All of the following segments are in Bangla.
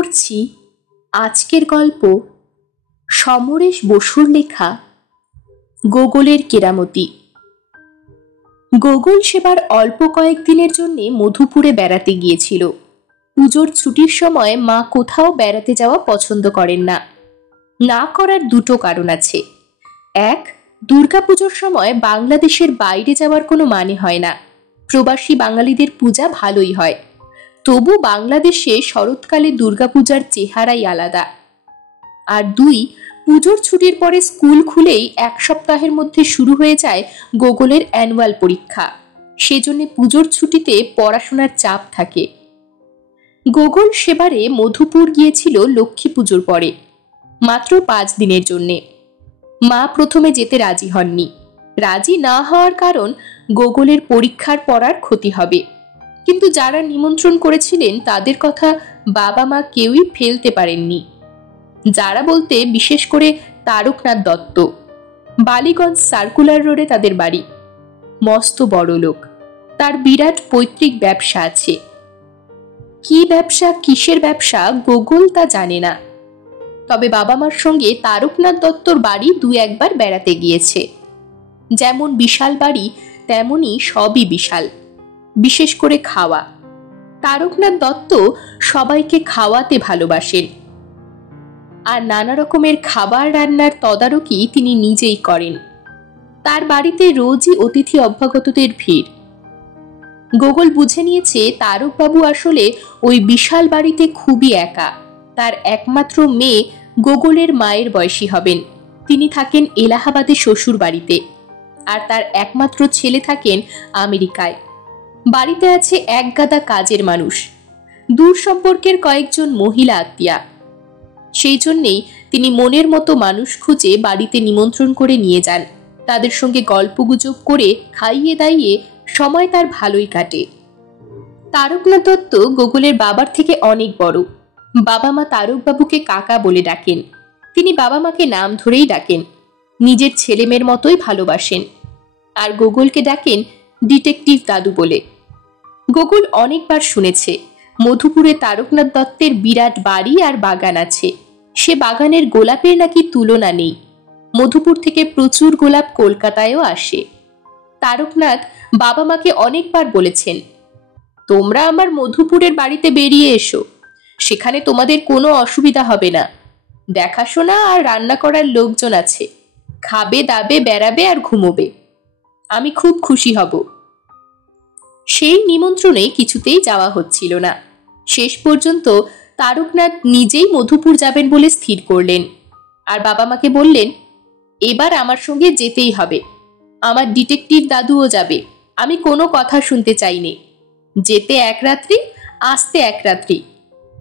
পড়ছি আজকের গল্প সমরেশ বসুর লেখা গোগোলের কেরামতি। গোগোল সেবার অল্প কয়েকদিনের জন্য মধুপুরে বেড়াতে গিয়েছিল। পুজোর ছুটির সময় মা কোথাও বেড়াতে যাওয়া পছন্দ করেন না। না করার দুটো কারণ আছে। এক, দুর্গাপুজোর সময় বাংলাদেশের বাইরে যাওয়ার কোনো মানে হয় না। প্রবাসী বাঙালিদের পূজা ভালোই হয়, তবু বাংলাদেশে শরৎকালে দুর্গাপূজার চেহারাই আলাদা। আর দুই, পুজোর ছুটির পরে স্কুল খুলেই এক সপ্তাহের মধ্যে শুরু হয়ে যায় গোগোলের অ্যানুয়াল পরীক্ষা। সেজন্য পুজোর ছুটিতে পড়াশোনার চাপ থাকে। গোগোল সেবারে মধুপুর গিয়েছিল লক্ষ্মী পুজোর পরে, মাত্র 5 দিনের জন্যে। মা প্রথমে যেতে রাজি হননি। রাজি না হওয়ার কারণ গোগোলের পরীক্ষার পড়ার ক্ষতি হবে। কিন্তু যারা নিমন্ত্রণ করেছিলেন তাদের কথা বাবা মা কেউই ফেলতে পারেননি। যারা বলতে বিশেষ করে তারকনাথ দত্ত। বালিগঞ্জ সার্কুলার রোডে তাদের বাড়ি। মস্ত বড় লোক, তার বিরাট পৈতৃক ব্যবসা আছে। কি ব্যবসা, কিসের ব্যবসা গোগোল তা জানে না। তবে বাবা মার সঙ্গে তারকনাথ দত্তর বাড়ি 2-1 বার বেড়াতে গিয়েছে। যেমন বিশাল বাড়ি তেমনই সবই বিশাল, বিশেষ করে খাওয়া। তারকনাথ দত্ত সবাইকে খাওয়াতে ভালোবাসেন, আর নানা রকমের খাবার রান্নার তদারকি তিনি নিজেই করেন। তার বাড়িতে রোজই অতিথি অভ্যাগতদের ভিড়। গোগোল বুঝে নিয়েছে তারকবাবু আসলে ওই বিশাল বাড়িতে খুবই একা। তার একমাত্র মেয়ে গোগোলের মায়ের বয়সী হবেন। তিনি থাকেন এলাহাবাদে শ্বশুর বাড়িতে, আর তার একমাত্র ছেলে থাকেন আমেরিকায়। বাড়িতে আছে এক গাদা কাজের মানুষ, দূর সম্পর্কের কয়েকজন মহিলা আত্মীয়া। সেই জন্যেই তিনি মনের মতো মানুষ খুঁজে বাড়িতে নিমন্ত্রণ করে নিয়ে যান। তাদের সঙ্গে গল্পগুজব করে খাইয়ে দাইয়ে সময় তার ভালোই কাটে। তারকনাথ দত্ত গোগোলের বাবার থেকে অনেক বড়। বাবা মা তারকবাবুকে কাকা বলে ডাকেন। তিনি বাবা মাকে নাম ধরেই ডাকেন, নিজের ছেলেমেয়ের মতোই ভালোবাসেন। আর গোগোলকে ডাকেন ডিটেকটিভ দাদু বলে। গোগোল অনেকবার শুনেছে মধুপুরে তারকনাথ দত্তের বিরাট বাড়ি আর বাগান আছে। সে বাগানের গোলাপের নাকি তুলনা নেই। মধুপুর থেকে প্রচুর গোলাপ কলকাতায়ও আসে। তারকনাথ বাবা মাকে অনেকবার বলেছেন, তোমরা আমার মধুপুরের বাড়িতে বেরিয়ে এসো, সেখানে তোমাদের কোনো অসুবিধা হবে না। দেখাশোনা আর রান্না করার লোকজন আছে, খাবে দাবে বেড়াবে আর ঘুমোবে। আমি খুব খুশি হব। সেই নিমন্ত্রণে কিছুতেই যাওয়া হচ্ছিল না। শেষ পর্যন্ত তারকনাথ নিজেই মধুপুর যাবেন বলে স্থির করলেন। আর বাবা মাকে বললেন, এবার আমার সঙ্গে যেতেই হবে। আমার ডিটেকটিভ দাদুও যাবে। আমি কোনো কথা শুনতে চাইনি। যেতে 1 রাত্রি, আসতে 1 রাত্রি,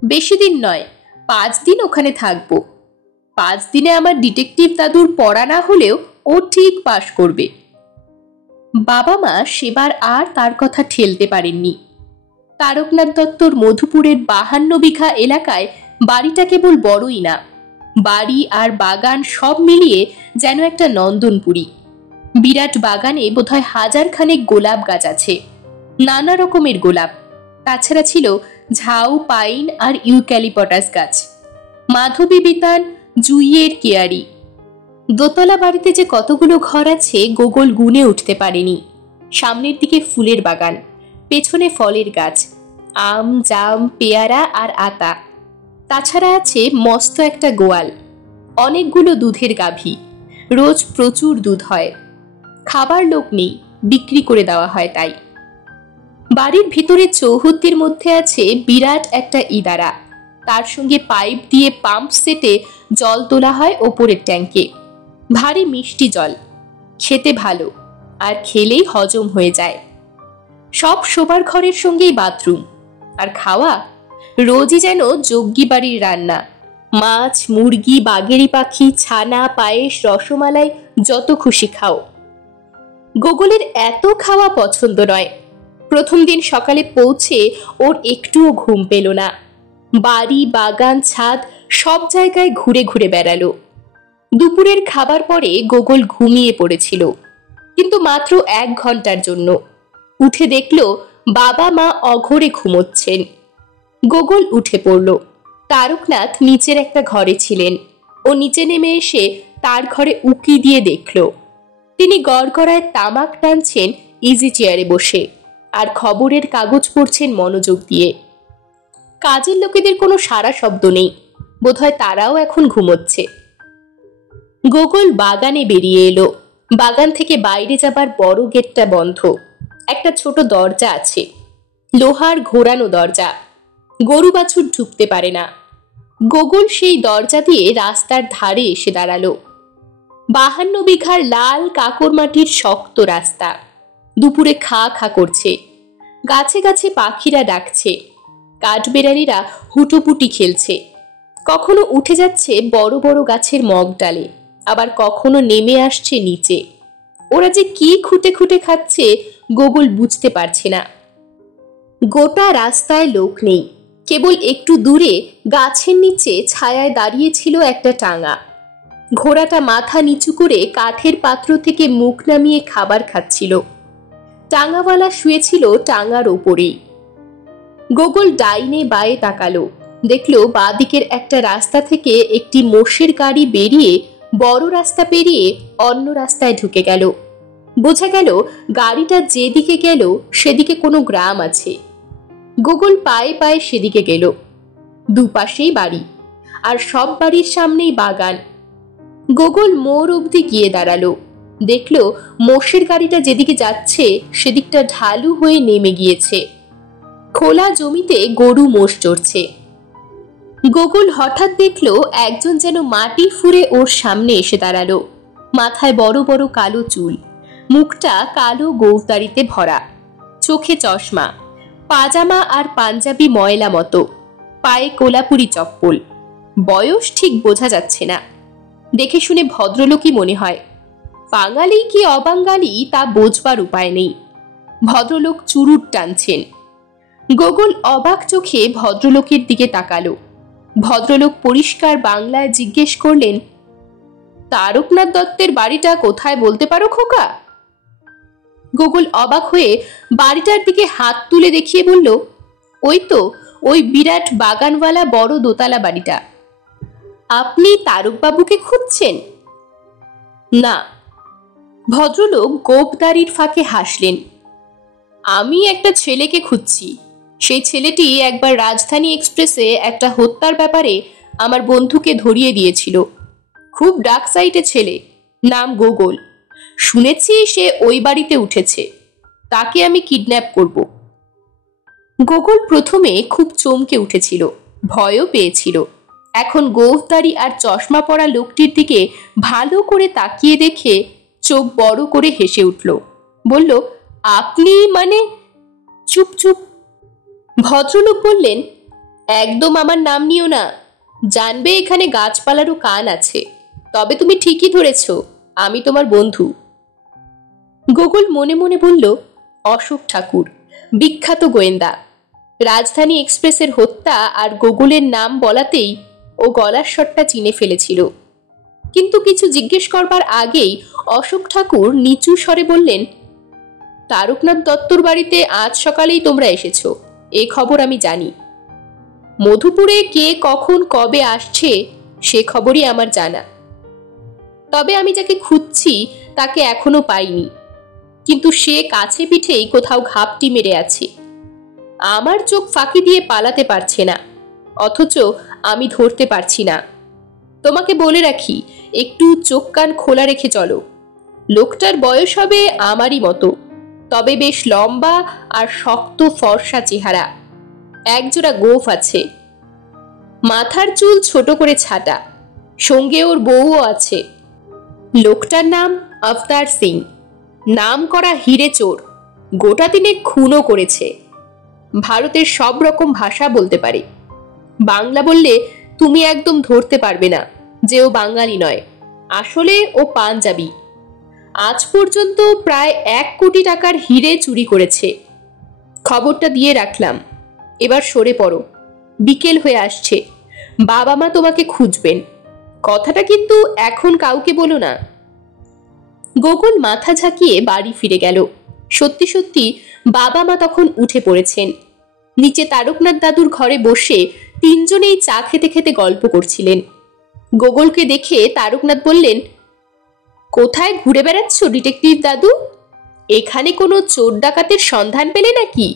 বেশি দিন নয়, 5 দিন ওখানে থাকবো। 5 দিনে আমার ডিটেকটিভ দাদুর পড়া না হলেও ও ঠিক পাশ করবে। বাবা মা সেবার আর তার কথা ঠেলতে পারেননি। তারকনাথ দত্তর মধুপুরের 52 বিঘা এলাকায় বাড়িটা কেবল বড়ই না, বাড়ি আর বাগান সব মিলিয়ে যেন একটা নন্দনপুরী। বিরাট বাগানে বোধহয় 1000 খানেক গোলাপ গাছ আছে, নানা রকমের গোলাপ। তাছাড়া ছিল ঝাউ, পাইন আর ইউক্যালিপটাস গাছ, মাধবী বিতান, জুইয়ের কেয়ারি। দোতলা বাড়িতে যে কতগুলো ঘর আছে গোগোল গুনে উঠতে পারেনি। সামনের দিকে ফুলের বাগান, পেছনে ফলের গাছ, আম, জাম, পেয়ারা আর আতা। তাছাড়া আছে মস্ত একটা গোয়াল, অনেকগুলো দুধের গাভী। রোজ প্রচুর দুধ হয়। খাবার লোক নেই, বিক্রি করে দেওয়া হয় তাই। বাড়ির ভিতরে চৌহদ্দির মধ্যে আছে বিরাট একটা ইদারা। তার সঙ্গে পাইপ দিয়ে পাম্প সেটে জল তোলা হয় ওপরের ট্যাঙ্কে। ভারী মিষ্টি জল, খেতে ভালো, আর খেলেই হজম হয়ে যায়। সব শোবার ঘরের সঙ্গেই বাথরুম। আর খাওয়া রোজই যেন যজ্ঞী বাড়ির রান্না। মাছ, মুরগি, বাগেরি পাখি, ছানা, পায়েস, রসমালাই, যত খুশি খাও। গোগোলের এত খাওয়া পছন্দ নয়। প্রথম দিন সকালে পৌঁছে ওর একটুও ঘুম পেল না। বাড়ি, বাগান, ছাদ সব জায়গায় ঘুরে ঘুরে বেড়ালো। দুপুরের খাবার পরে গোগোল ঘুমিয়ে পড়েছিল, কিন্তু মাত্র 1 ঘন্টার জন্য। উঠে দেখল বাবা মা অঘোরে ঘুমোচ্ছেন। গোগোল উঠে পড়ল। তারকনাথ নিচের একটা ঘরে ছিলেন। ও নিচে নেমে এসে তার ঘরে উকি দিয়ে দেখল তিনি গড়গড়ায় তামাক টানছেন ইজি চেয়ারে বসে, আর খবরের কাগজ পড়ছেন মনোযোগ দিয়ে। কাজের লোকেদের কোনো সারা শব্দ নেই, বোধহয় তারাও এখন ঘুমোচ্ছে। গোকুল বাগানে বেরিয়ে এলো। বাগান থেকে বাইরে যাবার বড় গেটটা বন্ধ। একটা ছোট দরজা আছে, লোহার ঘোরানো দরজা। গরু বাছুর ঢুকতে পারে না। গোকুল সেই দরজা দিয়ে রাস্তার ধারে এসে দাঁড়ালো। 52 বিঘার লাল কাকর মাটির শক্ত রাস্তা। দুপুরে খা খা করছে। গাছে গাছে পাখিরা ডাকছে। কাঠবেড়ালিরা হুটোপুটি খেলছে। কখনো উঠে যাচ্ছে বড় বড় গাছের মগ ডালে, আবার কখনো নেমে আসছে নিচে। ওরা যে কি খুঁটে খুঁটে খাচ্ছে গোকুল বুঝতে পারছে না। গোটা রাস্তায় লোক নেই। কেবল একটু দূরে গাছের নিচে ছায়ায় দাঁড়িয়েছিল একটা টাঙা। ঘোড়াটা মাথা নিচু করে কাঠের পাত্র থেকে মুখ নামিয়ে খাবার খাচ্ছিল। টাঙাওয়ালা শুয়েছিল টাঙার ওপরেই। গোকুল ডাইনে বায়ে তাকালো। দেখলো বাঁদিকের একটা রাস্তা থেকে একটি মোষের গাড়ি বেরিয়ে বড় রাস্তা পেরিয়ে অন্য রাস্তায় ঢুকে গেল। বোঝা গেল গাড়িটা যেদিকে গেল সেদিকে কোনো গ্রাম আছে। গোকুল পায়ে পায়ে সেদিকে গেল। দুপাশেই বাড়ি, আর সব বাড়ির সামনেই বাগান। গোকুল মোড় অবধি গিয়ে দাঁড়ালো। দেখলো মোষের গাড়িটা যেদিকে যাচ্ছে সেদিকটা ঢালু হয়ে নেমে গিয়েছে। খোলা জমিতে গরু মোষ চড়ছে। গোকুল হঠাৎ দেখলো একজন যেন মাটি ফুঁড়ে ওর সামনে এসে দাঁড়ালো। মাথায় বড় বড় কালো চুল, মুখটা কালো গোঁফদাড়িতে ভরা, চোখে চশমা, পাজামা আর পাঞ্জাবি ময়লা মতো, পায়ে কোলাপুরি চপ্পল। বয়স ঠিক বোঝা যাচ্ছে না। দেখে শুনে ভদ্রলোকই মনে হয়। বাঙালি কি অবাঙালি তা বোঝবার উপায় নেই। ভদ্রলোক চুরুট টানছেন। গোকুল অবাক চোখে ভদ্রলোকের দিকে তাকালো। ভদ্রলোক পরিষ্কার বাংলায় জিজ্ঞেস করলেন, তারকনাথ দত্তের বাড়িটা কোথায় বলতে পারো খোকা? গোকুল অবাক হয়ে বাড়িটার দিকে হাত তুলে দেখিয়ে বলল, ওই তো, ওই বিরাট বাগানওয়ালা বড় দোতলা বাড়িটা। আপনি তারকবাবুকে খুঁজছেন? না। ভদ্রলোক গোঁফদাড়ির ফাঁকে হাসলেন। আমি একটা ছেলেকে খুঁজছি। সেই ছেলেটি একবার রাজধানী এক্সপ্রেসে একটা হত্যার ব্যাপারে আমার বন্ধুকে ধরিয়ে দিয়েছিল। খুব ডাক সাইটে ছেলে, নাম গোকুল। শুনেছি সে ওই বাড়িতে উঠেছে। তাকে আমি কিডন্যাপ করব। গোকুল প্রথমে খুব চমকে উঠেছিল, ভয়ও পেয়েছিল। এখন গোঁফদাড়ি আর চশমা পরা লোকটির দিকে ভালো করে তাকিয়ে দেখে চোখ বড় করে হেসে উঠল। বলল, আপনি মানে? চুপ চুপ। ভদ্রলোক বললেন, একদম আমার নাম নিও না। জানবে এখানে গাছপালারও কান আছে। তবে তুমি ঠিকই ধরেছ, আমি তোমার বন্ধু। গোকুল মনে মনে বলল, অশোক ঠাকুর, বিখ্যাত গোয়েন্দা। রাজধানী এক্সপ্রেসের হত্যা আর গোকুলের নাম বলাতেই ও গলার স্বরটা চিনে ফেলেছিল। কিন্তু কিছু জিজ্ঞেস করবার আগেই অশোক ঠাকুর নিচু স্বরে বললেন, তারকনাথ দত্তর বাড়িতে আজ সকালেই তোমরা এসেছো, এ খবর আমি জানি। মধুপুরে কে কখন কবে আসছে সে খবরই আমার জানা। তবে আমি যাকে খুঁজছি তাকে এখনো পাইনি। কিন্তু সে কাছে পিঠেই কোথাও ঘাপটি মেরে আছে। আমার চোখ ফাঁকি দিয়ে পালাতে পারছে না, অথচ আমি ধরতে পারছি না। তোমাকে বলে রাখি, একটু চোখ কান খোলা রেখে চলো। লোকটার বয়স হবে আমারই মতো, তবে বেশ লম্বা আর শক্ত ফর্সা চেহারা। একজোড়া গোঁফ আছে। মাথার চুল ছোট করে ছাটা। সঙ্গে ওর বউও আছে। লোকটার নাম আফতার সিং। নাম করা হিরে চোর। গোটা দিনে খুনও করেছে। ভারতের সব রকম ভাষা বলতে পারে। বাংলা বললে তুমি একদম ধরতে পারবে না যে ও বাঙালি নয়। আসলে ও পাঞ্জাবি। আজ পর্যন্ত প্রায় 1 কোটি টাকার হিরে চুরি করেছে। খবরটা দিয়ে রাখলাম, এবার সরে পড়ো। বিকেল হয়ে আসছে, বাবা মা তোমাকে খুঁজবেন। কথাটা কিন্তু এখন কাউকে বলো না। গোকুল মাথা ঝাঁকিয়ে বাড়ি ফিরে গেল। সত্যি সত্যি বাবা মা তখন উঠে পড়েছেন। নিচে তারকনাথ দাদুর ঘরে বসে তিনজনেই চা খেতে খেতে গল্প করছিলেন। গোগলকে দেখে তারকনাথ বললেন, কোথায় ঘুরে বেড়াচ্ছ ডিটেকটিভ দাদু? এখানে কোনো চোর ডাকাতের সন্ধান পেলে নাকি?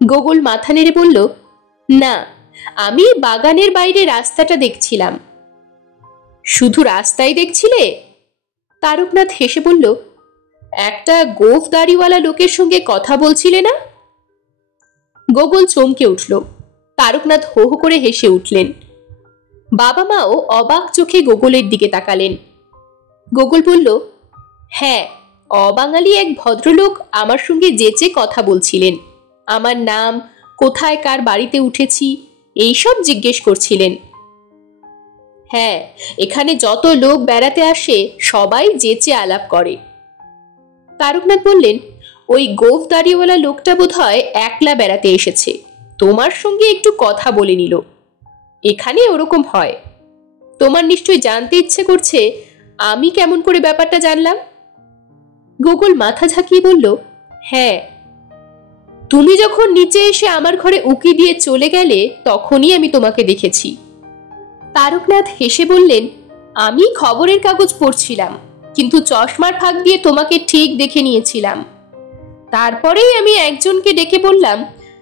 গোগল মাথা নেড়ে বলল, না, আমি বাগানের বাইরে রাস্তাটা দেখছিলাম। শুধু রাস্তাই দেখছিলে? তারকনাথ হেসে বলল, একটা গোঁফ দাড়িওয়ালা লোকের সঙ্গে কথা বলছিলে না? গোগল চমকে উঠল। তারকনাথ হো হো করে হেসে উঠলেন। বাবা মাও অবাক চোখে গোগলের দিকে তাকালেন। গোগল বলল, হ্যাঁ, অবাঙালি এক ভদ্রলোক আমার সঙ্গে যেচে কথা বলছিলেন। আমার নাম, কোথায় কার বাড়িতে উঠেছি, এইসব জিজ্ঞেস করছিলেন। হ্যাঁ, এখানে যত লোক বেড়াতে আসে সবাই যেচে আলাপ করে। তারকনাথ বললেন, ওই গোঁফ দাড়িওয়ালা লোকটা বোধহয় একলা বেড়াতে এসেছে, তোমার সঙ্গে একটু কথা বলে নিল। এখানে ওরকম হয়। তোমার নিশ্চয়ই জানতে ইচ্ছে করছে আমি কেমন করে ব্যাপারটা জানলাম? গোগল মাথা ঝাঁকিয়ে বলল, হ্যাঁ, তুমি যখন নিচে এসে আমার ঘরে উকি দিয়ে চলে গেলে তখনই আমি তোমাকে দেখেছি। তারকনাথ হেসে বললেন, আমি খবরের কাগজ পড়ছিলাম, কিন্তু চশমার ফাঁক দিয়ে তোমাকে ঠিক দেখে নিয়েছিলাম। তারপরেই আমি একজনকে ডেকে বললাম,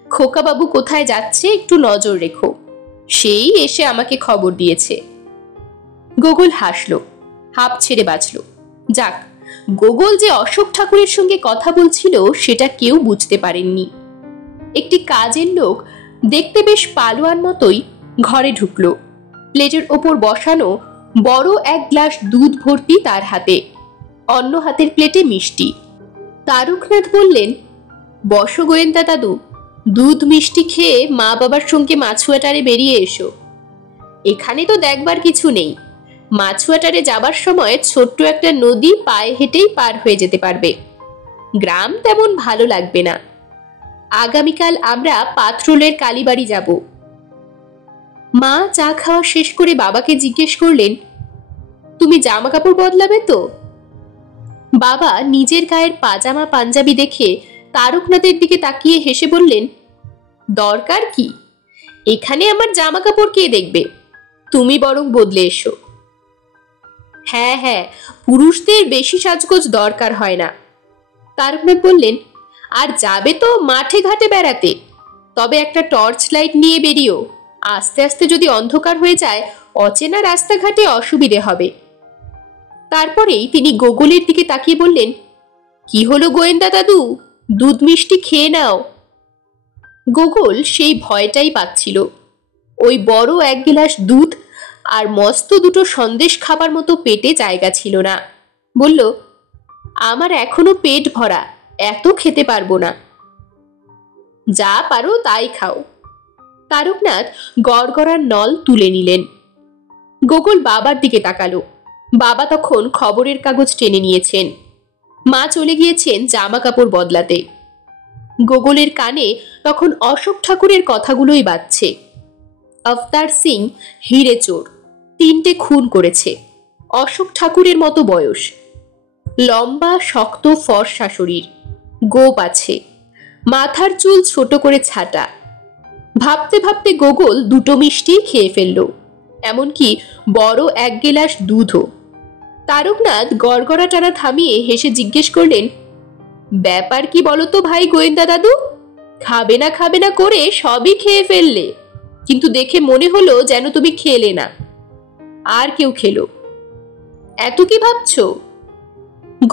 খোকাবাবু কোথায় যাচ্ছে একটু নজর রেখো। সেই এসে আমাকে খবর দিয়েছে। গোগল হাসল, হাঁপ ছেড়ে বাঁচল। যাক, গোগল যে অশোক ঠাকুরের সঙ্গে কথা বলছিল সেটা কেউ বুঝতে পারেননি। একটি কাজের লোক, দেখতে বেশ পালোয়ান মতোই, ঘরে ঢুকলো। প্লেটের ওপর বসানো বড় এক গ্লাস দুধ ভর্তি তার হাতে, অন্য হাতের প্লেটে মিষ্টি। তারকনাথ বললেন, বসো গোয়েন্দা দাদু, দুধ মিষ্টি খেয়ে মা বাবার সঙ্গে মাছুয়াটারে বেরিয়ে এসো। এখানে তো দেখবার কিছু নেই। মাছুয়াটারে যাবার সময় ছোট্ট একটা নদী পায়ে হেঁটেই পার হয়ে যেতে পারবে। গ্রাম তেমন ভালো লাগবে না। আগামীকাল আমরা পাত্রলের কালীবাড়ি যাব। মা চা খাওয়া শেষ করে বাবাকে জিজ্ঞেস করলেন, তুমি জামা কাপড় বদলাবে তো? বাবা নিজের গায়ের পাজামা পাঞ্জাবি দেখে তারকনাথের দিকে তাকিয়ে হেসে বললেন, দরকার কি? এখানে আমার জামা কাপড় কে দেখবে? তুমি বরং বদলে এসো। হ্যাঁ হ্যাঁ, পুরুষদের বেশি সাজগোজ দরকার হয় না। তারকনাথ বললেন, আর যাবে তো মাঠে ঘাটে বেড়াতে, তবে একটা টর্চ লাইট নিয়ে বেরিও। আস্তে আস্তে যদি অন্ধকার হয়ে যায় অচেনা রাস্তাঘাটে অসুবিধে হবে। তারপরেই তিনি গোগলের দিকে তাকিয়ে বললেন, কি হলো গোয়েন্দা দাদু, দুধ মিষ্টি খেয়ে নাও। গোগল সেই ভয়টাই পাচ্ছিল। ওই বড় এক গিলাস দুধ আর মস্ত দুটো সন্দেশ খাবার মতো পেটে জায়গা ছিল না। বলল, আমার এখনো পেট ভরা, এত খেতে পারবো না। যা পারো তাই খাও। তারকনাথ গড়গড়ার নল তুলে নিলেন। গোগল বাবার দিকে তাকালো। বাবা তখন খবরের কাগজ টেনে নিয়েছেন। মা চলে গিয়েছেন জামা কাপড় বদলাতে। গোগলের কানে তখন অশোক ঠাকুরের কথাগুলোই বাজছে। আফতার সিং হিরে চোর, 3টে খুন করেছে। অশোক ঠাকুরের মতো বয়স, লম্বা শক্ত ফর্সা শরীর, গোপ আছে, মাথার চুল ছোট করে ছাটা। ভাবতে ভাবতে গোগল দুটো মিষ্টি খেয়ে ফেলল, এমনকি বড় এক গিলাস দুধও। তারকনাথ গড়গড়া টানা থামিয়ে হেসে জিজ্ঞেস করলেন, ব্যাপার কি বলো তো ভাই গোয়েন্দা দাদু? খাবে না করে সবই খেয়ে ফেললে, কিন্তু দেখে মনে হলো যেন তুমি খেলে না, আর কেউ খেলো। এত কি ভাবছো?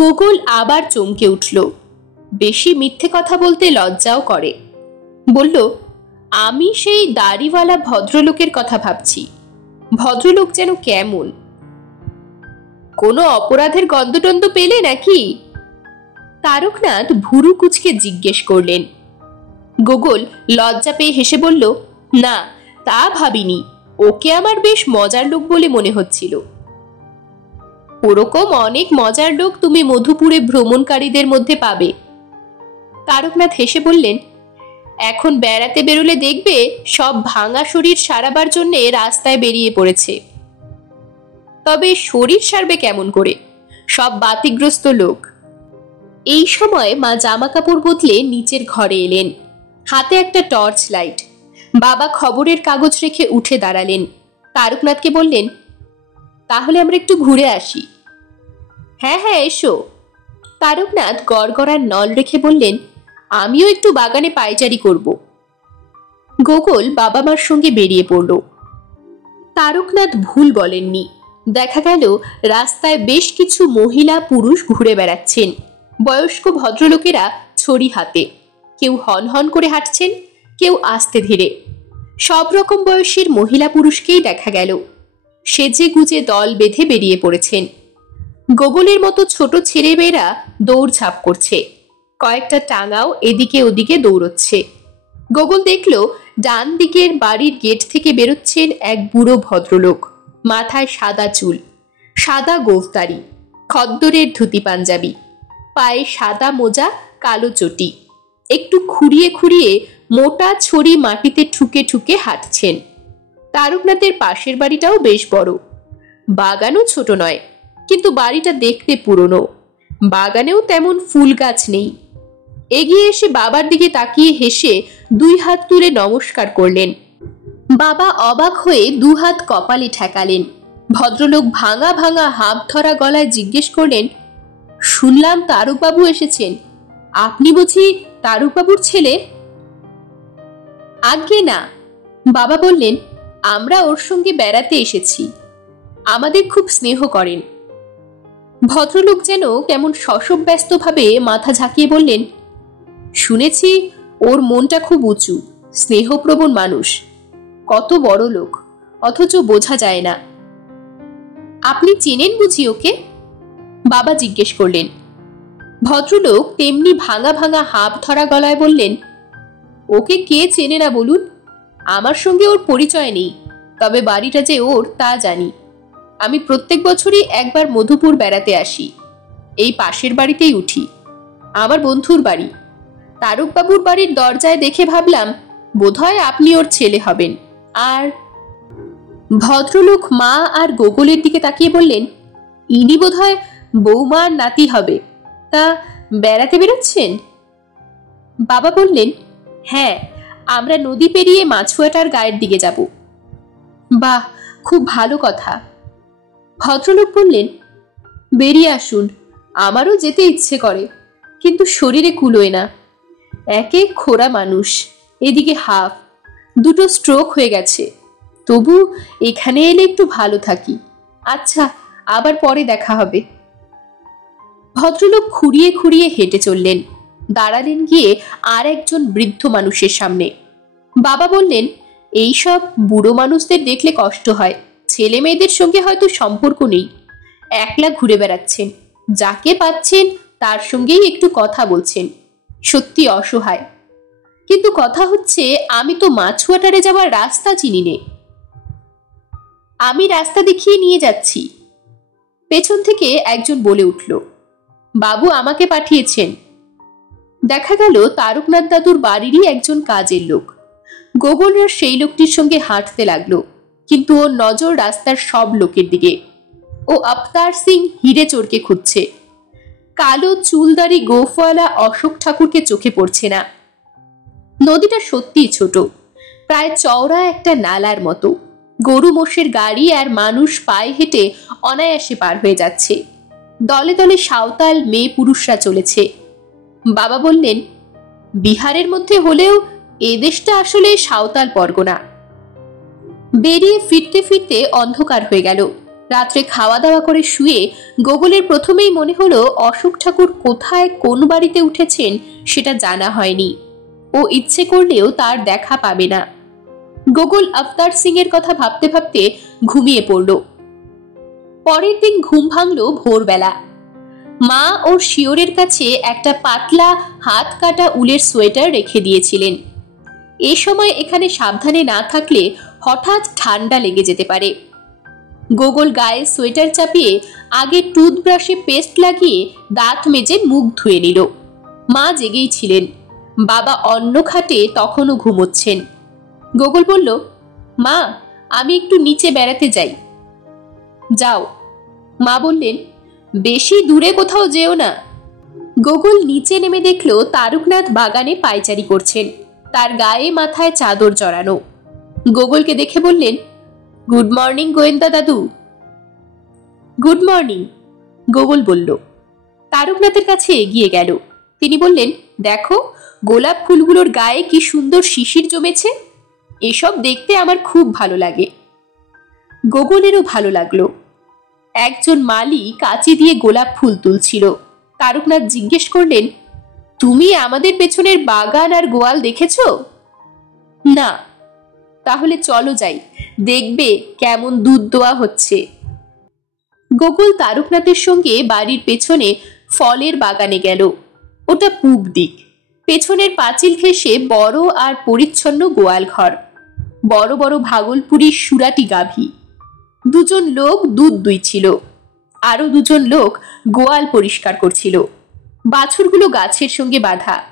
গোগল আবার চমকে উঠল। বেশি মিথ্যে কথা বলতে লজ্জাও করে। বলল, আমি সেই দাড়িওয়ালা ভদ্রলোকের কথা ভাবছি। ভদ্রলোক যেন কেমন? কোনো অপরাধের গন্ধটন্ধ পেলে নাকি? তারকনাথ ভুরু কুচকে জিজ্ঞেস করলেন। গোগল লজ্জা পেয়ে হেসে বলল, না, তা ভাবিনি। ওকে আমার বেশ মজার লোক বলে মনে হচ্ছিল। ওরকম অনেক মজার লোক তুমি মধুপুরে ভ্রমণকারীদের মধ্যে পাবে। তারকনাথ হেসে বললেন, এখন বেড়াতে বেরোলে দেখবে সব ভাঙা শরীর সারাবার জন্য রাস্তায় বেরিয়ে পড়েছে। তবে শরীর সারবে কেমন করে? সব বাতিগ্রস্ত লোক। এই সময় মা জামা কাপড় বদলে নিচের ঘরে এলেন। হাতে একটা টর্চ লাইট। বাবা খবরের কাগজ রেখে উঠে দাঁড়ালেন। তারকনাথকে বললেন, তাহলে আমরা একটু ঘুরে আসি। হ্যাঁ হ্যাঁ, এসো। তারকনাথ গড়গড়ার নল রেখে বললেন, আমিও একটু বাগানে পায়চারি করব। গোকুল বাবা মার সঙ্গে বেরিয়ে পড়ল। তারকনাথ ভুল বলেননি। দেখা গেল রাস্তায় বেশ কিছু মহিলা পুরুষ ঘুরে বেড়াচ্ছেন। বয়স্ক ভদ্রলোকেরা ছড়ি হাতে, কেউ হন হন করে হাঁটছেন, কেউ আস্তে ধীরে। সব রকম বয়সের মহিলা পুরুষকেই দেখা গেল। সেজে গুজে দল বেঁধে বেরিয়ে পড়েছেন। গোগলের মতো ছোট ছেলেমেয়েরা দৌড়ঝাঁপ করছে, কয়েকটা টাঙাও এদিকে ওদিকে দৌড়চ্ছে। গোগল দেখল ডান দিকের বাড়ির গেট থেকে বেরোচ্ছেন এক বুড়ো ভদ্রলোক। মাথায় সাদা চুল, সাদা গোঁফদাড়ি, খদ্দরের ধুতি পাঞ্জাবি, পায়ে সাদা মোজা, কালো চটি, একটু খুঁড়িয়ে খুঁড়িয়ে মোটা ছড়ি মাটিতে ঠুকে ঠুকে হাঁটছেন। তারকনাথের পাশের বাড়িটাও বেশ বড়। বাগানও ছোট নয়, কিন্তু বাড়িটা দেখতে পুরনো। বাগানেও তেমন ফুল গাছ নেই। এগিয়ে এসে বাবার দিকে তাকিয়ে হেসে দুই হাত তুলে নমস্কার করলেন। বাবা অবাক হয়ে দুহাত কপালে ঠেকালেন। ভদ্রলোক ভাঙা ভাঙা হাঁপ ধরা গলায় জিজ্ঞেস করলেন, শুনলাম তারকবাবু এসেছেন। আপনি বুঝি তারকবাবুর ছেলে? আজ্ঞে না, বাবা বললেন, আমরা ওর সঙ্গে বেড়াতে এসেছি। আমাদের খুব স্নেহ করেন। ভদ্রলোক যেন কেমন শশব্যস্তভাবে মাথা ঝাঁকিয়ে বললেন, শুনেছি ওর মনটা খুব উঁচু, স্নেহপ্রবণ মানুষ। কত বড় লোক, অথচ বোঝা যায় না। আপনি চেনেন বুঝি ওকে? বাবা জিজ্ঞেস করলেন। ভদ্রলোক তেমনি ভাঙা ভাঙা হাঁপ ধরা গলায় বললেন, ওকে কে চেনে না বলুন? আমার সঙ্গে ওর পরিচয় নেই, তবে বাড়িটা যে ওর তা জানি। আমি প্রত্যেক বছরই একবার মধুপুর বেড়াতে আসি। এই পাশের বাড়িতেই উঠি, আমার বন্ধুর বাড়ি। তারকবাবুর বাড়ির দরজায় দেখে ভাবলাম বোধহয় আপনি ওর ছেলে হবেন। আর ভদ্রলোক মা আর গোগলের দিকে তাকিয়ে বললেন, ইনি বোধহয় বৌমার নাতি হবে। তা বেড়াতে বেরোচ্ছেন? বাবা বললেন, হ্যাঁ, আমরা নদী পেরিয়ে মাছুয়াটার গায়ের দিকে যাব। বাহ, খুব ভালো কথা। ভদ্রলোক বললেন, বেরিয়ে আসুন, আমারও যেতে ইচ্ছে করে, কিন্তু শরীরে কুলোয় না। একে খোড়া মানুষ, এদিকে হাফ, দুটো স্ট্রোক হয়ে গেছে। তবু এখানে এলে একটু ভালো থাকি। আচ্ছা, আবার পরে দেখা হবে। ভদ্রলোক খুঁড়িয়ে খুঁড়িয়ে হেঁটে চললেন। দাঁড়ালেন গিয়ে আর একজন বৃদ্ধ মানুষের সামনে। বাবা বললেন, এইসব বুড়ো মানুষদের দেখলে কষ্ট হয়। ছেলে মেয়েদের সঙ্গে হয়তো সম্পর্ক নেই, একলা ঘুরে বেড়াচ্ছেন। যাকে পাচ্ছেন তার সঙ্গেই একটু কথা বলছেন। সত্যি অসহায়। কিন্তু কথা হচ্ছে, আমি তো মাছুয়াটারে যাওয়ার রাস্তা চিনি নে। আমি রাস্তা দেখিয়ে নিয়ে যাচ্ছি। পেছন থেকে একজন বলে উঠল, বাবু আমাকে পাঠিয়েছেন। দেখা গেল তারকনাথ দাদুর বাড়িরই একজন কাজের লোক। গোগলরা সেই লোকটির সঙ্গে হাঁটতে লাগলো, কিন্তু ওর নজর রাস্তার সব লোকের দিকে। ও আফতার সিং হিরে চোরকে খুঁজছে। কালো চুলদারি গোফওয়ালা অশোক ঠাকুরকে চোখে পড়ছে না। নদীটা সত্যিই ছোট, প্রায় চওড়া একটা নালার মতো। গরু মোষের গাড়ি আর মানুষ পায়ে হেঁটে অনায়াসে পার হয়ে যাচ্ছে। দলে দলে সাঁওতাল মেয়ে পুরুষরা চলেছে। বাবা বললেন, বিহারের মধ্যে হলেও এ দেশটা আসলে সাঁওতাল পরগনা। বেরিয়ে ফিরতে ফিরতে অন্ধকার হয়ে গেল। রাত্রে খাওয়া দাওয়া করে শুয়ে গোগলের প্রথমেই মনে হলো অশোক ঠাকুর কোথায় কোন বাড়িতে উঠেছেন সেটা জানা হয়নি। ও ইচ্ছে করলেও তার দেখা পাবে না। গোগল আফতার সিং এর কথা ভাবতে ভাবতে ঘুমিয়ে পড়ল। পরের দিন ঘুম ভাঙল ভোরবেলা। মা ওর শিয়রের কাছে একটা পাতলা হাত কাটা উলের সোয়েটার রেখে দিয়েছিলেন। এ সময় এখানে সাবধানে না থাকলে হঠাৎ ঠান্ডা লেগে যেতে পারে। গোগল গায়ে সোয়েটার চাপিয়ে আগে টুথব্রাশে পেস্ট লাগিয়ে দাঁত মেজে মুখ ধুয়ে নিল। মা জেগেই ছিলেন। বাবা অন্য খাটে তখনও ঘুমোচ্ছেন। গোগল বলল, মা, আমি একটু নিচে বেড়াতে যাই। যাও। মা বললেন, বেশি দূরে কোথাও যেও না। গোগল নিচে নেমে দেখল তারকনাথ বাগানে পায়চারি করছেন। তার গায়ে মাথায় চাদর জড়ানো। গোগলকে দেখে বললেন, গুড মর্নিং গোয়েন্দা দাদু। গুড মর্নিং, গোগল বলল। তারকনাথের কাছে এগিয়ে গেল। তিনি বললেন, দেখো গোলাপ ফুলগুলোর গায়ে কি সুন্দর শিশির জমেছে। এসব দেখতে আমার খুব ভালো লাগে। গোগলেরও ভালো লাগলো। একজন মালি কাঁচি দিয়ে গোলাপ ফুল তুলছিল। তারকনাথ জিজ্ঞেস করলেন, তুমি আমাদের পেছনের বাগান আর গোয়াল দেখেছ? না। তাহলে চলো যাই, দেখবে কেমন দুধ দোয়া হচ্ছে। গোগল তারকনাথের সঙ্গে বাড়ির পেছনে ফলের বাগানে গেল। ওটা পূব দিক। পেছনের পাঁচিল ঘেঁষে বড় আর পরিচ্ছন্ন গোয়াল ঘর। বড় বড় ভাগলপুরি সুরাটি গাভী। দুজন লোক দুধ দুইছিল। আরো দুজন লোক গোয়াল পরিষ্কার করছিল। বাছুরগুলো গাছের সঙ্গে বাঁধা।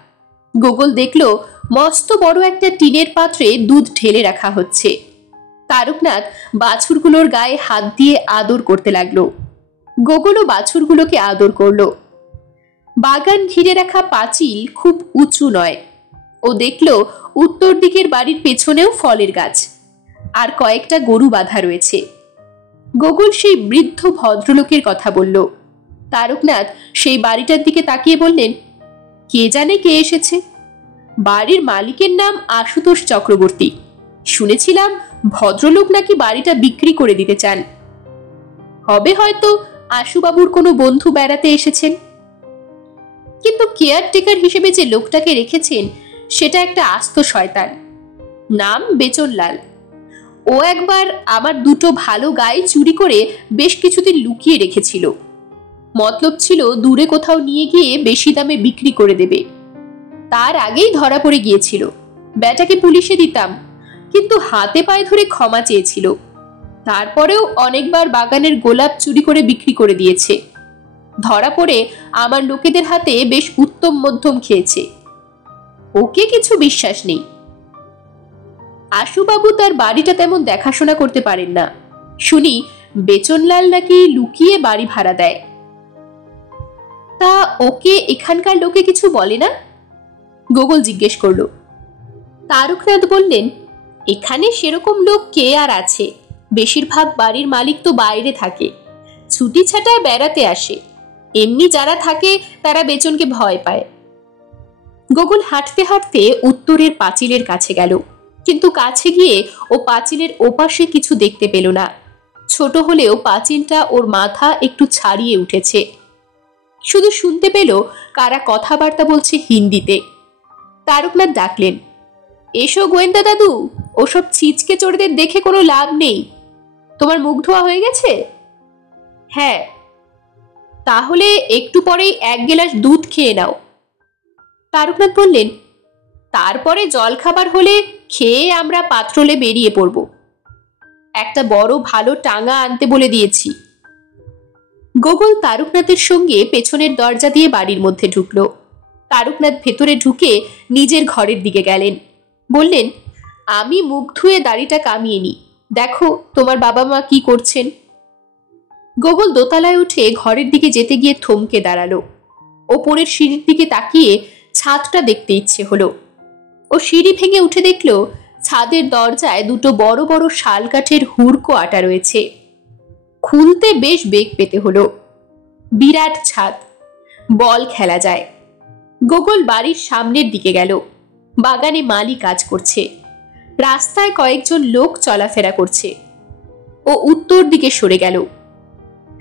গোগল দেখল মস্ত বড় একটা টিনের পাত্রে দুধ ঢেলে রাখা হচ্ছে। তারকনাথ বাছুরগুলোর গায়ে হাত দিয়ে আদর করতে লাগলো। গোগলও বাছুরগুলোকে আদর করলো। বাগান ঘিরে রাখা পাঁচিল খুব উঁচু নয়। ও দেখল উত্তর দিকের বাড়ির পেছনেও ফলের গাছ আর কয়েকটা গরু বাঁধা রয়েছে। গোগল সেই বৃদ্ধ ভদ্রলোকের কথা বলল। তারকনাথ সেই বাড়িটার দিকে তাকিয়ে বললেন, কে জানে কে এসেছে। বাড়ির মালিকের নাম আশুতোষ চক্রবর্তী। শুনেছিলাম ভদ্রলোক নাকি বাড়িটা বিক্রি করে দিতে চান। হবে হয়তো আশুবাবুর কোনো বন্ধু বেড়াতে এসেছেন। কিন্তু কেয়ারটেকার হিসেবে যে লোকটাকে রেখেছেন সেটা একটা আস্ত শয়তান। নাম বেচনলাল। ও একবার আমার দুটো ভালো গাই চুরি করে বেশ কিছুদিন লুকিয়ে রেখেছিল। মতলব ছিল দূরে কোথাও নিয়ে গিয়ে বেশি দামে বিক্রি করে দেবে। তার আগেই ধরা পড়ে গিয়েছিল। ব্যাটাকে পুলিশে দিতাম, কিন্তু হাতে পায়ে ধরে ক্ষমা চেয়েছিল। তারপরেও অনেকবার বাগানের গোলাপ চুরি করে বিক্রি করে দিয়েছে। ধরা পড়ে আমার লোকেদের হাতে বেশ উত্তম মধ্যম খেয়েছে। ওকে কিছু বিশ্বাস নেই। আশুবাবু তার বাড়িটা তেমন দেখাশোনা করতে পারেন না। শুনি বেচনলাল নাকি লুকিয়ে বাড়ি ভাড়া দেয়। তা ওকে এখানকার লোকে কিছু বলে না? গোগল জিজ্ঞেস করল। তারকনাথ বললেন, এখানে সেরকম লোক কে আর আছে। বেশিরভাগ বাড়ির মালিক তো বাইরে থাকে, ছুটি ছাটায় বেড়াতে আসে। এমনি যারা থাকে তারা বেচনকে ভয় পায়। গোগল হাঁটতে হাঁটতে উত্তরের পাঁচিলের কাছে গেল, কিন্তু কাছে গিয়ে ও পাঁচিলের ওপাশে কিছু দেখতে পেল না। ছোট হলেও পাঁচিলটা ওর মাথা একটু ছাড়িয়ে উঠেছে। শুধু শুনতে পেল কারা কথাবার্তা বলছে হিন্দিতে। তারকনাথ ডাকলেন, এসো গোয়েন্দা দাদু, ওসব ছিচকে চোরদের দেখে কোনো লাভ নেই। তোমার মুখ ধোয়া হয়ে গেছে? হ্যাঁ। তাহলে একটু পরেই এক গ্লাস দুধ খেয়ে নাও। তারকনাথ বললেন, তারপরে জলখাবার হলে খেয়ে আমরা পাত্রলে বেরিয়ে পড়ব। একটা বড় ভালো টাঙা আনতে বলে দিয়েছি। গোগল তারকনাথের সঙ্গে পেছনের দরজা দিয়ে বাড়ির মধ্যে ঢুকলো। তারকনাথ ভেতরে ঢুকে নিজের ঘরের দিকে গেলেন। বললেন, আমি মুখ ধুয়ে দাড়িটা কামিয়ে নি, দেখো তোমার বাবা মা কি করছেন। গোগল দোতলায় উঠে ঘরের দিকে যেতে গিয়ে থমকে দাঁড়ালো। ওপরের সিঁড়ির দিকে তাকিয়ে ছাদটা দেখতে ইচ্ছে হলো। ও সিঁড়ি ভেঙে উঠে দেখলো ছাদের দরজায় দুটো বড় বড় শাল কাঠের হুড়কো আটা রয়েছে। খুলতে বেশ বেগ পেতে হলো। বিরাট ছাদ, বল খেলা যায়। গোগল বাড়ির সামনের দিকে গেল। বাগানে মালি কাজ করছে। রাস্তায় কয়েকজন লোক চলাফেরা করছে। ও উত্তর দিকে সরে গেল।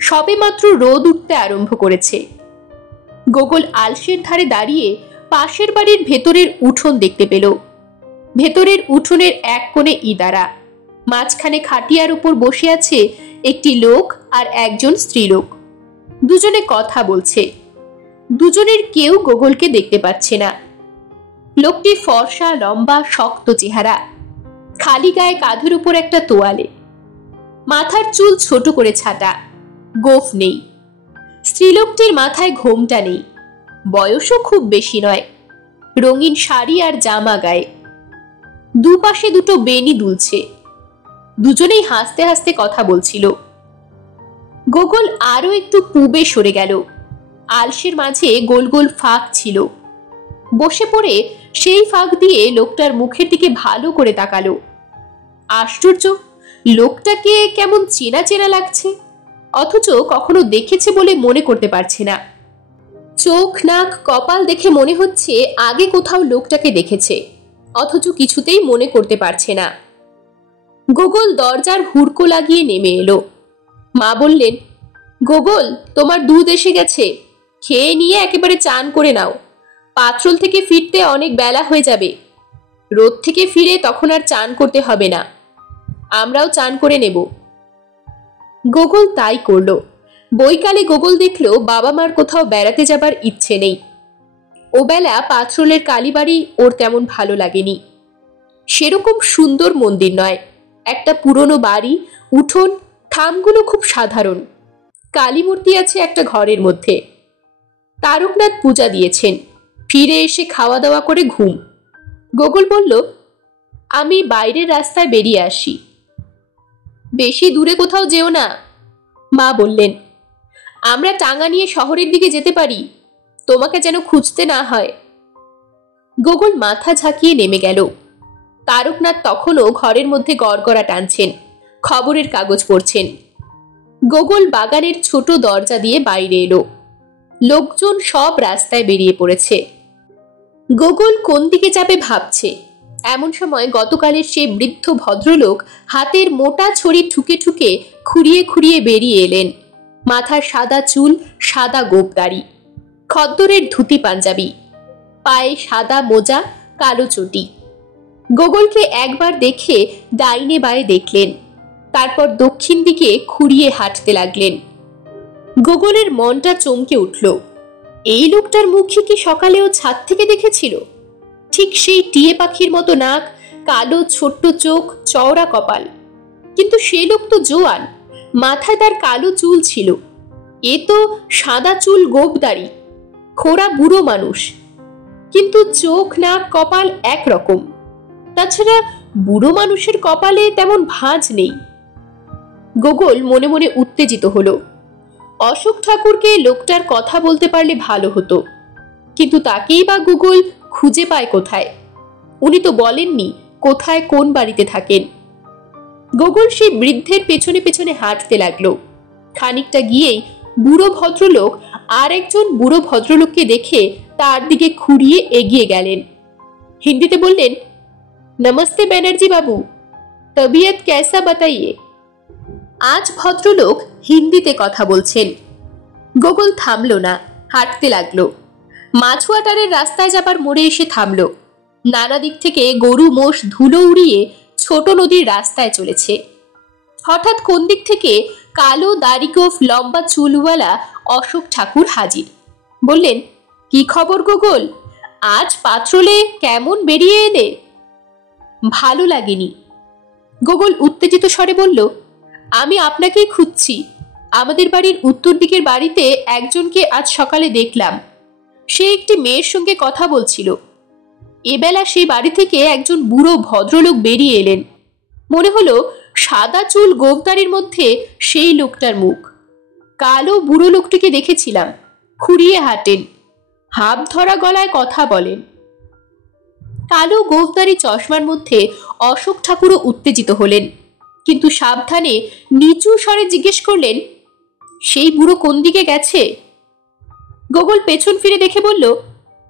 সবেমাত্র রোদ উঠতে আরম্ভ করেছে। গোগল আলসের ধারে দাঁড়িয়ে পাশের বাড়ির ভেতরের উঠোন দেখতে পেল। ভেতরের উঠোনের এক কোণে ইদারা, মাঝখানে খাটিয়ার উপর বসে আছে একটি লোক আর একজন স্ত্রীলোক। দুজনে কথা বলছে। দুজনের কেউ গোগলকে দেখতে পাচ্ছে না। লোকটি ফর্সা, লম্বা, শক্ত চেহারা, খালি গায়ে কাঁধের উপর একটা তোয়ালে, মাথার চুল ছোট করে ছাটা, গোঁফ নেই। স্ত্রীলোকটির মাথায় ঘোমটা নেই, বয়সও খুব বেশি নয়। রঙিন শাড়ি আর জামা গায়ে, দুপাশে দুটো বেনি দুলছে। দুজনেই হাসতে হাসতে কথা বলছিল। গোগল আরো একটু পূবে সরে গেল। আলসের মাঝে গোল গোল ফাঁক ছিল। বসে পড়ে সেই ফাঁক দিয়ে লোকটার মুখের দিকে ভালো করে তাকালো। আশ্চর্য, লোকটাকে কেমন চেনা চেনা লাগছে, অথচ কখনো দেখেছে বলে মনে করতে পারছে না। চোখ, নাক, কপাল দেখে মনে হচ্ছে আগে কোথাও লোকটাকে দেখেছে, অথচ কিছুতেই মনে করতে পারছে না। গোগল দরজার হুড়কো লাগিয়ে নেমে এলো। মা বললেন, গোগল, তোমার দুধ এসে গেছে, খেয়ে নিয়ে একেবারে চান করে নাও, পাত্রল থেকে ফিরতে অনেক বেলা হয়ে যাবে। রোদ থেকে ফিরে তখন আর চান করতে হবে না, আমরাও চান করে নেব। গোগল তাই করলো। বৈকালে গোগল দেখলো বাবা মার কোথাও বেড়াতে যাবার ইচ্ছে নেই। ও বেলা পাত্রলের কালীবাড়ি ওর তেমন ভালো লাগেনি। সেরকম সুন্দর মন্দির নয়, একটা পুরনো বাড়ি, উঠোন, থামগুলো খুব সাধারণ। কালী মূর্তি আছে একটা ঘরের মধ্যে। তারকনাথ পূজা দিয়েছেন, ফিরে এসে খাওয়া দাওয়া করে ঘুম। গোগল বলল, আমি বাইরের রাস্তায় বেরিয়ে আসি। বেশি দূরে কোথাও যেও না, মা বললেন। আমরা টাঙ্গা নিয়ে শহরের দিকে যেতে পারি, তোমাকে যেন খুঁজতে না হয়। গোগল মাথা ঝাঁকিয়ে নেমে গেল। তারকনাথ তখনও ঘরের মধ্যে গড়গড়া টানছেন, খবরের কাগজ পড়ছেন। গোগল বাগানের ছোট দরজা দিয়ে বাইরে এলো। লোকজন সব রাস্তায় বেরিয়ে পড়েছে। গোগল কোন দিকে যাবে ভাবছে। এমন সময় গতকালের সেই বৃদ্ধ ভদ্রলোক হাতের মোটা ছড়ি ঠুকে ঠুকে খুঁড়িয়ে খুঁড়িয়ে বেরিয়ে এলেন। মাথার সাদা চুল, সাদা গোঁফদাড়ি, খদ্দরের ধুতি পাঞ্জাবি, পায়ে সাদা মোজা, কালো চটি। গোগলকে একবার দেখে ডাইনে বায়ে দেখলেন, তারপর দক্ষিণ দিকে খুঁড়িয়ে হাঁটতে লাগলেন। গোগলের মনটা চমকে উঠল। এই লোকটার মুখে কি সকালেও ছাদ থেকে দেখেছিল? ঠিক সেই টিয়ে পাখির মতো নাক, কালো ছোট্ট চোখ, চওড়া কপাল। কিন্তু সে লোক তো জোয়ান, মাথায় তার কালো চুল ছিল। এ তো সাদা চুল, গোঁফদাড়ি, খোড়া বুড়ো মানুষ, কিন্তু চোখ, নাক, কপাল একরকম। তাছাড়া বুড়ো মানুষের কপালে তেমন ভাঁজ নেই। গোগল মনে মনে উত্তেজিত হলো। অশোক ঠাকুরকে লোকটার কথা বলতে পারলে ভালো হতো, কিন্তু তাকেই বা গোগল খুঁজে পায় কোথায়? উনি তো বলেননি কোথায় কোন বাড়িতে থাকেন। গোগল সেই বৃদ্ধের পেছনে পেছনে হাঁটতে লাগলো। খানিকটা গিয়েই বুড়ো ভদ্রলোক আর একজন বুড়ো ভদ্রলোককে দেখে তার দিকে খুঁড়িয়ে এগিয়ে গেলেন। হিন্দিতে বললেন, নমস্তে ব্যানার্জি বাবু, তবিয়ত কেসা বাতাইয়ে। আজ ভদ্রলোক হিন্দিতে কথা বলছেন। গোগল থামলো না, হাঁটতে লাগলো। মাছুয়াটারের রাস্তায় যাবার মোড়ে এসে থামলো। নানা দিক থেকে গরু মোষ ধুলো উড়িয়ে ছোট নদীর রাস্তায় চলেছে। হঠাৎ কোন দিক থেকে কালো দাড়িগোঁফ, লম্বা চুলওয়ালা অশোক ঠাকুর হাজির। বললেন, কি খবর গোগল, আজ পাত্রলে কেমন বেরিয়ে এলে? ভালো লাগেনি। গোগল উত্তেজিত স্বরে বলল, আমি আপনাকেই খুঁজছি। আমাদের বাড়ির উত্তর দিকের বাড়িতে একজনকে আজ সকালে দেখলাম। সে একটি মেয়ের সঙ্গে কথা বলছিল। এবেলা সেই বাড়ি থেকে একজন বুড়ো ভদ্রলোক বেরিয়ে এলেন। মনে হলো সাদা চুল, গোঁফদাড়ির মধ্যে সেই লোকটার মুখ। কালো বুড়ো লোকটিকে দেখেছিলাম, খুঁড়িয়ে হাঁটেন, হাত ধরা গলায় কথা বলেন। কালো গোঁফদাড়ি চশমার মধ্যে অশোক ঠাকুরও উত্তেজিত হলেন, কিন্তু সাবধানে নিচু স্বরে জিজ্ঞেস করলেন, সেই বুড়ো কোন দিকে গেছে? গোগল পেছন ফিরে দেখে বলল,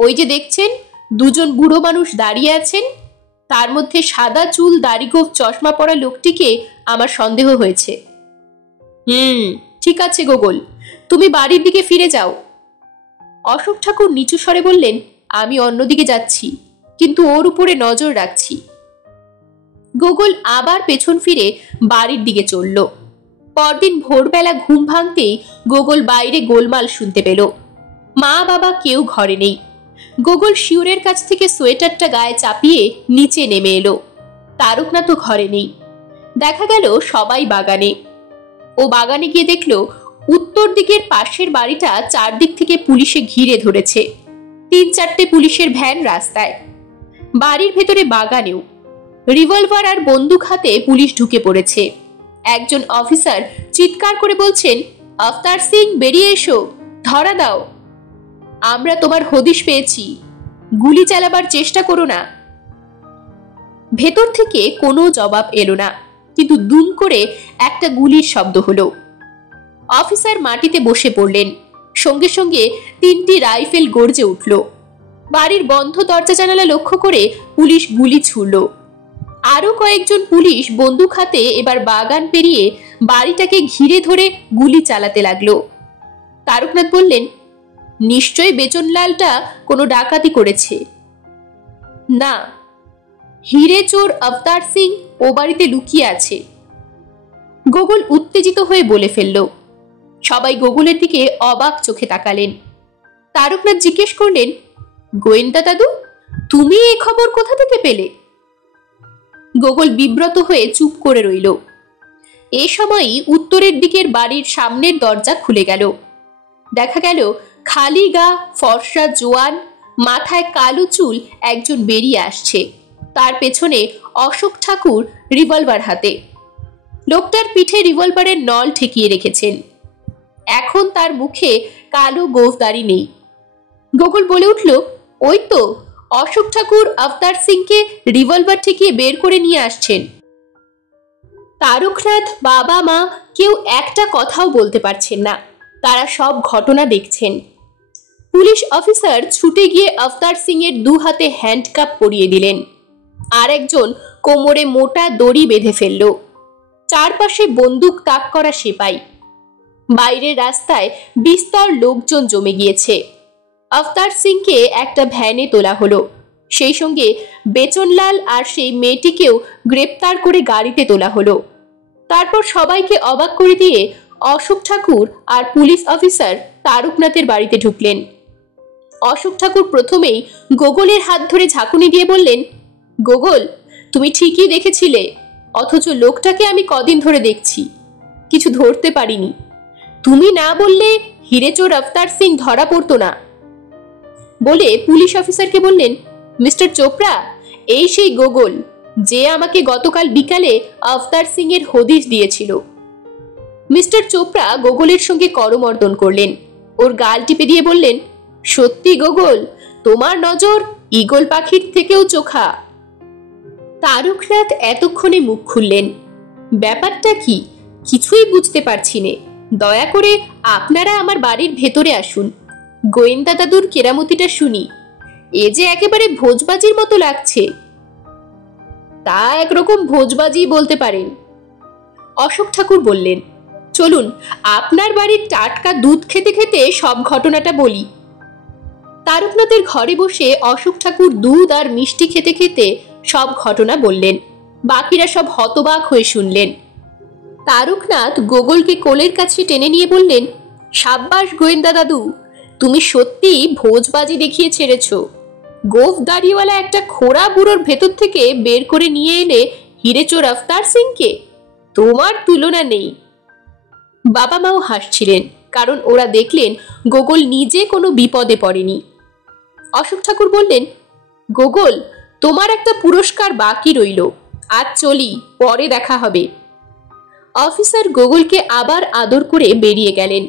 ওই যে দেখছেন দুজন বুড়ো মানুষ দাঁড়িয়ে আছেন, তার মধ্যে সাদা চুল, দাড়িগোঁফ, চশমা পরা লোকটিকে আমার সন্দেহ হয়েছে। ঠিক আছে গোগল, তুমি বাড়ির দিকে ফিরে যাও। অশোক ঠাকুর নিচু স্বরে বললেন, আমি অন্যদিকে যাচ্ছি, কিন্তু ওর উপরে নজর রাখছি। গোগল আবার পেছন ফিরে বাড়ির দিকে চলল। পরদিন ভোরবেলা ঘুম ভাঙতেই গোগল বাইরে গোলমাল শুনতে পেল। মা বাবা কেউ ঘরে নেই। গোগল শিউরের কাছ থেকে সোয়েটারটা গায়ে চাপিয়ে নিচে নেমে এলো। তারকনাথও ঘরে নেই। দেখা গেল সবাই বাগানে। ও বাগানে গিয়ে দেখল উত্তর দিকের পাশের বাড়িটা চারদিক থেকে পুলিশে ঘিরে ধরেছে। 3-4টে পুলিশের ভ্যান রাস্তায়, বাড়ির ভেতরে বাগানেও। রিভলভার আর বন্দুক হাতে পুলিশ ঢুকে পড়েছে। একজন অফিসার চিৎকার করে বলছেন, আফতার সিং বেরিয়ে এসো, ধরা দাও, আমরা তোমার হদিশ পেয়েছি। গুলি চালাবার চেষ্টা করো না। ভেতর থেকে কোনো জবাব এলো না, কিন্তু দুম করে একটা গুলির শব্দ হলো। অফিসার মাটিতে বসে পড়লেন। সঙ্গে সঙ্গে 3টি রাইফেল গর্জে উঠল। বাড়ির বন্ধ দরজা জানালা লক্ষ্য করে পুলিশ গুলি ছুড়ল। আরো কয়েকজন পুলিশ বন্দুক হাতে এবার বাগান পেরিয়ে বাড়িটাকে ঘিরে ধরে গুলি চালাতে লাগলো। তারকনাথ বললেন, নিশ্চয়ই বেচনলালটা কোনো ডাকাতি করেছে। না, হিরে চোর অবতার সিং ও বাড়িতে লুকিয়ে আছে। গোগল উত্তেজিত হয়ে বলে ফেলল। সবাই গোগলের দিকে অবাক চোখে তাকালেন। তারকনাথ জিজ্ঞেস করলেন, গোয়েন্দা দাদু, তুমি এই খবর কোথা থেকে পেলে? গোগল বিব্রত হয়ে চুপ করে রইল। এ সময়ই উত্তরের দিকের বাড়ির সামনের দরজা খুলে গেল। দেখা গেল খালি গা, ফর্সা জোয়ান, মাথায় কালো চুল একজন বেরিয়ে আসছে। তার পেছনে অশোক ঠাকুর রিভলভার হাতে। লোকটার পিঠে রিভলভারের নল ঠেকিয়ে রেখেছেন। এখন তার মুখে কালো গোঁফদাড়ি নেই। গোগল বলে উঠল, ওই তো অশোক ঠাকুর অবতার সিংকে রিভলভার ঠেকিয়ে বের করে নিয়ে আসছেন। তারকনাথ, বাবা মা কেউ একটা কথাও বলতে পারছেন না। তারা সব ঘটনা দেখছেন। পুলিশ অফিসার ছুটে গিয়ে অবতার সিং এর 2 হাতে হ্যান্ডকাপ পরিয়ে দিলেন। আর একজন কোমরে মোটা দড়ি বেঁধে ফেলল। চারপাশে বন্দুক তাক করা সেপাই। বাইরের রাস্তায় বিস্তর লোকজন জমে গিয়েছে। অবতার সিংকে একটা ভ্যানে তোলা হলো। সেই সঙ্গে বেচনলাল আর সেই মেয়েটিকেও গ্রেপ্তার করে গাড়িতে তোলা হলো। তারপর সবাইকে অবাক করে দিয়ে অশোক ঠাকুর আর পুলিশ অফিসার তারকনাথের বাড়িতে ঢুকলেন। অশোক ঠাকুর প্রথমেই গোগলের হাত ধরে ঝাঁকুনি দিয়ে বললেন, গোগল, তুমি ঠিকই দেখেছিলে, অথচ লোকটাকে আমি কদিন ধরে দেখছি, কিছু ধরতে পারিনি। তুমি না বললে হিরেচোর অবতার সিং ধরা পড়তো না। বলে পুলিশ অফিসারকে বললেন, মিস্টার চোপড়া, এই সেই গোগল যে আমাকে গতকাল বিকালে অবতার সিং এর হদিশ দিয়েছিল। মিস্টার চোপড়া গোগলের সঙ্গে করমর্দন করলেন। ওর গাল টিপে দিয়ে বললেন, সত্যি গোগল, তোমার নজর ঈগল পাখির থেকেও চোখা। তারকনাথ এতক্ষণে মুখ খুললেন। ব্যাপারটা কি কিছুই বুঝতে পারছি নে। দয়া করে আপনারা আমার বাড়ির ভেতরে আসুন, গোয়েন্দা দাদুর কেরামতিটা শুনি। এ যে একেবারে ভোজবাজির মতো লাগছে। তা একরকম ভোজবাজি বলতে পারেন। অশোক ঠাকুর বললেন, চলুন আপনার বাড়ির টাটকা দুধ খেতে খেতে সব ঘটনাটা বলি। তারকনাথের ঘরে বসে অশোক ঠাকুর দুধ আর মিষ্টি খেতে খেতে সব ঘটনা বললেন। বাকিরা সব হতবাক হয়ে শুনলেন। তারকনাথ গোগলকে কোলের কাছে টেনে নিয়ে বললেন, সাব্বাস গোয়েন্দা দাদু, তুমি সত্যি ভোজবাজি দেখিয়ে ছেড়েছ। গোফ দাড়িওয়ালা একটা খোড়া বুড়োর ভেতর থেকে বের করে নিয়ে এলে হিরেচোর অবতার সিংকে। তোমার তুলনা নেই। বাবা মাও হাসছিলেন, কারণ ওরা দেখলেন গোগল নিজে কোনো বিপদে পড়েনি। অশোক ঠাকুর বললেন, গোগল, তোমার একটা পুরস্কার বাকি রইল। আজ চলি, পরে দেখা হবে। অফিসার গোগলকে আবার আদর করে বেরিয়ে গেলেন।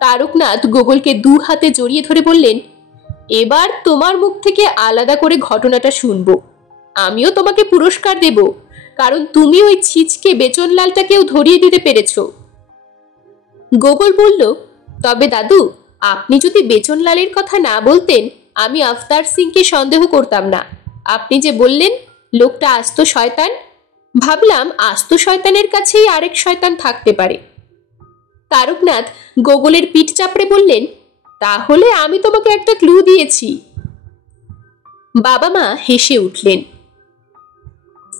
তারকনাথ গোগলকে 2 হাতে জড়িয়ে ধরে বললেন, এবার তোমার মুখ থেকে আলাদা করে ঘটনাটা শুনবো। আমিও তোমাকে পুরস্কার দেব, কারণ তুমি ওই ছিচকে বেচনলালটাকেও ধরিয়ে দিতে পেরেছ। গোগল বলল, তবে দাদু, আপনি যদি বেচনলালের কথা না বলতেন আমি অবতার সিংকে সন্দেহ করতাম না। আপনি যে বললেন লোকটা আস্ত শয়তান, ভাবলাম আস্ত শয়তানের কাছেই আরেক শয়তান থাকতে পারে। তারকনাথ গোগলের পিঠ চাপড়ে বললেন, তাহলে আমি তোমাকে একটা ক্লু দিয়েছি। বাবা মা হেসে উঠলেন।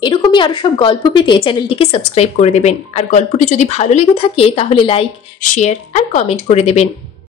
এরকমই আরো সব গল্প পেতে চ্যানেলটিকে সাবস্ক্রাইব করে দেবেন। আর গল্পটি যদি ভালো লেগে থাকে তাহলে লাইক, শেয়ার আর কমেন্ট করে দেবেন।